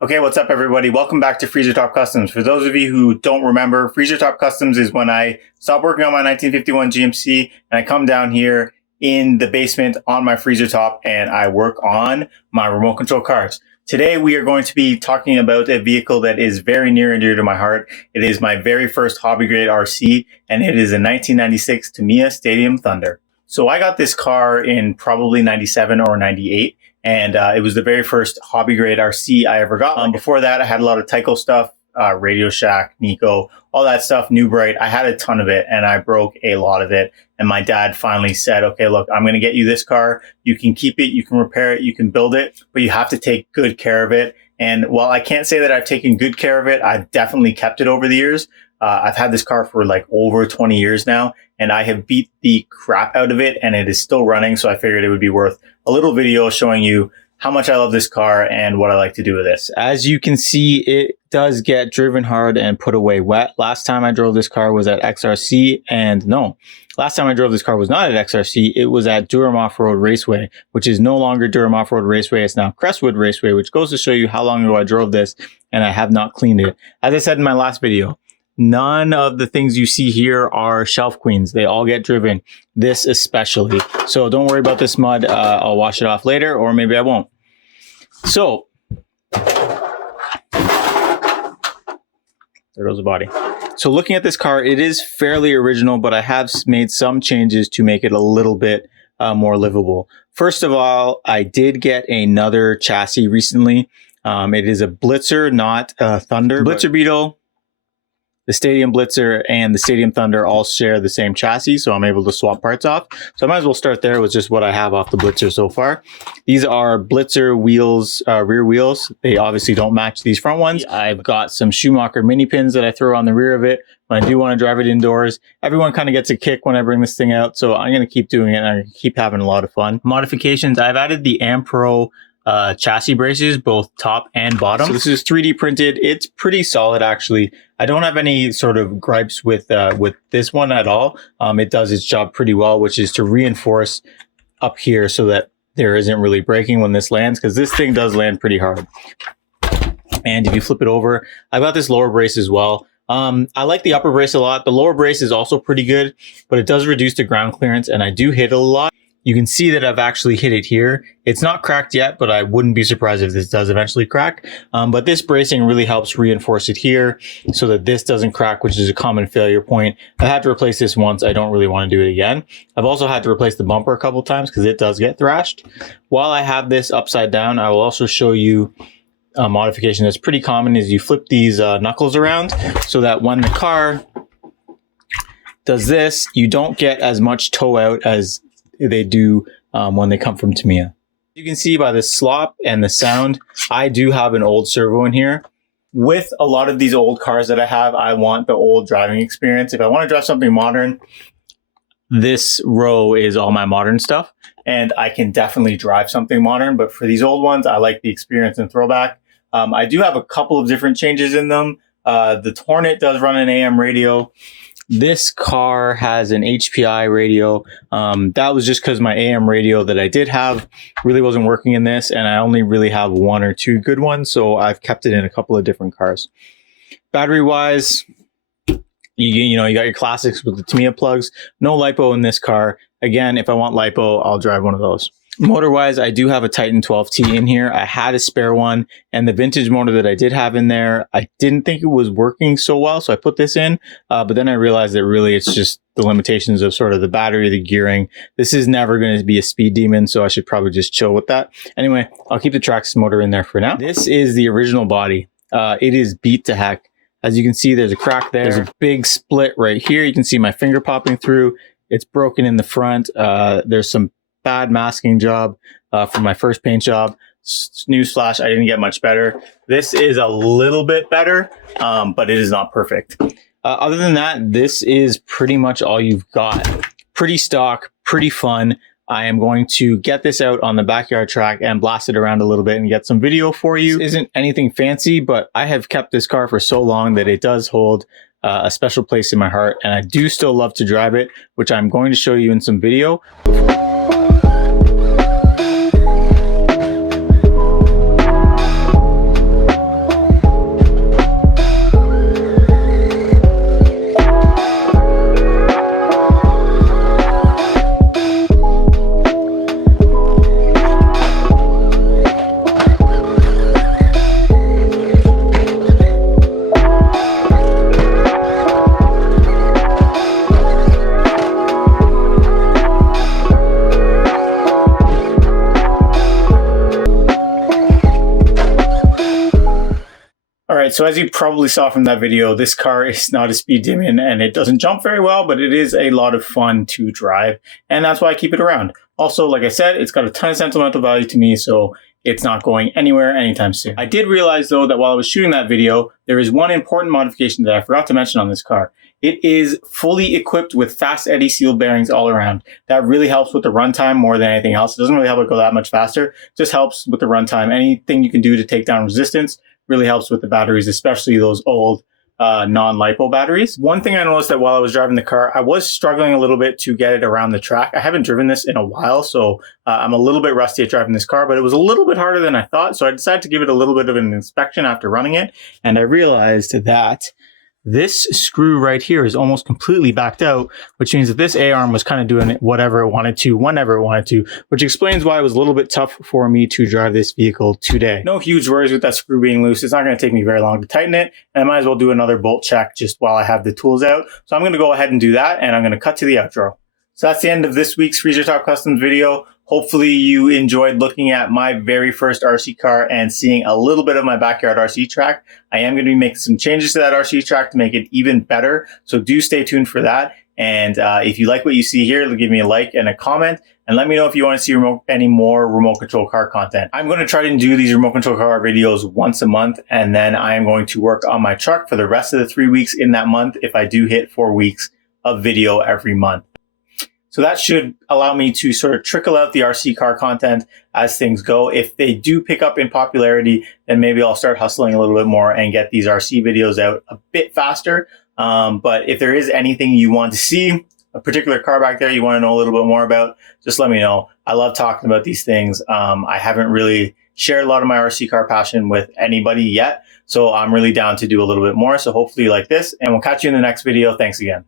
Okay, what's up everybody? Welcome back to Freezer Top Customs. For those of you who don't remember, Freezer Top Customs is when I stop working on my 1951 GMC and I come down here in the basement on my freezer top and I work on my remote control cars. Today we are going to be talking about a vehicle that is very near and dear to my heart. It is my very first hobby grade RC and it is a 1996 Tamiya Stadium Thunder. So I got this car in probably 97 or 98. And it was the very first hobby grade RC I ever got. Before that, I had a lot of Tyco stuff, Radio Shack, Nico, all that stuff, New Bright. I had a ton of it and I broke a lot of it. And my dad finally said, okay, look, I'm going to get you this car. You can keep it, you can repair it, you can build it, but you have to take good care of it. And while I can't say that I've taken good care of it, I've definitely kept it over the years. I've had this car for like over 20 years now, and I have beat the crap out of it, and it is still running. So I figured it would be worth a little video showing you how much I love this car and what I like to do with this. As you can see, it does get driven hard and put away wet. Last time I drove this car was at XRC, and no, last time I drove this car was not at XRC. It was at Durham Off-Road Raceway, which is no longer Durham Off-Road Raceway. It's now Crestwood Raceway, which goes to show you how long ago I drove this, and I have not cleaned it. As I said in my last video, none of the things you see here are shelf queens. They all get driven, this especially. So don't worry about this mud. I'll wash it off later, or maybe I won't. So there goes the body. So looking at this car, it is fairly original, but I have made some changes to make it a little bit more livable. First of all, I did get another chassis recently. It is a Blitzer, not a Thunder. Blitzer Beetle, the Stadium Blitzer and the Stadium Thunder all share the same chassis, so I'm able to swap parts off. So I might as well start there with just what I have off the Blitzer so far. These are Blitzer wheels, rear wheels. They obviously don't match these front ones. I've got some Schumacher mini pins that I throw on the rear of it when I do want to drive it indoors. Everyone kind of gets a kick when I bring this thing out, so I'm going to keep doing it and I keep having a lot of fun. Modifications, I've added the Ampro chassis braces, both top and bottom. So this is 3D printed. It's pretty solid, actually. I don't have any sort of gripes with this one at all. It does its job pretty well, which is to reinforce up here so that there isn't really breaking when this lands, because this thing does land pretty hard. And if you flip it over, I've got this lower brace as well. I like the upper brace a lot. The lower brace is also pretty good, but it does reduce the ground clearance, and I do hit it a lot. You can see that I've actually hit it here. It's not cracked yet, but I wouldn't be surprised if this does eventually crack. But this bracing really helps reinforce it here so that this doesn't crack, which is a common failure point. I had to replace this once. I don't really want to do it again. I've also had to replace the bumper a couple times because it does get thrashed. While I have this upside down, I will also show you a modification that's pretty common is you flip these knuckles around so that when the car does this, you don't get as much toe out as they do when they come from Tamiya. You can see by the slop and the sound, I do have an old servo in here. With a lot of these old cars that I have, I want the old driving experience. If I want to drive something modern, this row is all my modern stuff, and I can definitely drive something modern. But for these old ones, I like the experience and throwback. I do have a couple of different changes in them. The Hornet does run an AM radio. This car has an HPI radio. That was just because my AM radio that I did have really wasn't working in this, and I only really have one or two good ones, so I've kept it in a couple of different cars. Battery wise, you got your classics with the Tamiya plugs. No LiPo in this car. Again, if I want LiPo, I'll drive one of those. Motor wise, I do have a Titan 12T in here. I had a spare one, and the vintage motor that I did have in there, I didn't think it was working so well, so I put this in, but then I realized that really it's just the limitations of sort of the battery, the gearing. This is never going to be a speed demon, so I should probably just chill with that. Anyway, I'll keep the Traxxas motor in there for now. This is the original body. It is beat to heck. As you can see, there's a crack there. There's a big split right here. You can see my finger popping through. It's broken in the front. There's some bad masking job from my first paint job. Newsflash, I didn't get much better. This is a little bit better, but it is not perfect. Other than that, this is pretty much all you've got. Pretty stock, pretty fun. I am going to get this out on the backyard track and blast it around a little bit and get some video for you. This isn't anything fancy, but I have kept this car for so long that it does hold a special place in my heart, and I do still love to drive it, which I'm going to show you in some video. right, so as you probably saw from that video, this car is not a speed demon and it doesn't jump very well, but it is a lot of fun to drive, and that's why I keep it around. Also, like I said, it's got a ton of sentimental value to me, so it's not going anywhere anytime soon. I did realize though that while I was shooting that video, there is one important modification that I forgot to mention on this car. It is fully equipped with fast eddy seal bearings all around. That really helps with the runtime more than anything else. It doesn't really help it go that much faster. It just helps with the runtime. Anything you can do to take down resistance really helps with the batteries, especially those old non-LiPo batteries. One thing I noticed that while I was driving the car, I was struggling a little bit to get it around the track. I haven't driven this in a while, so I'm a little bit rusty at driving this car, but it was a little bit harder than I thought. So I decided to give it a little bit of an inspection after running it. And I realized that this screw right here is almost completely backed out, which means that this A-arm was kind of doing whatever it wanted to, whenever it wanted to, which explains why it was a little bit tough for me to drive this vehicle today. No huge worries with that screw being loose. It's not going to take me very long to tighten it, and I might as well do another bolt check just while I have the tools out. So I'm going to go ahead and do that, and I'm going to cut to the outro. So that's the end of this week's Freezer Talk Customs video. Hopefully you enjoyed looking at my very first RC car and seeing a little bit of my backyard RC track. I am going to be making some changes to that RC track to make it even better. So do stay tuned for that. And if you like what you see here, give me a like and a comment. And let me know if you want to see any more remote control car content. I'm going to try to do these remote control car videos once a month. And then I am going to work on my truck for the rest of the 3 weeks in that month if I do hit 4 weeks of video every month. So that should allow me to sort of trickle out the RC car content as things go. If they do pick up in popularity, then maybe I'll start hustling a little bit more and get these RC videos out a bit faster. But if there is anything you want to see, a particular car back there you want to know a little bit more about, just let me know. I love talking about these things. I haven't really shared a lot of my RC car passion with anybody yet. So I'm really down to do a little bit more. So hopefully you like this, and we'll catch you in the next video. Thanks again.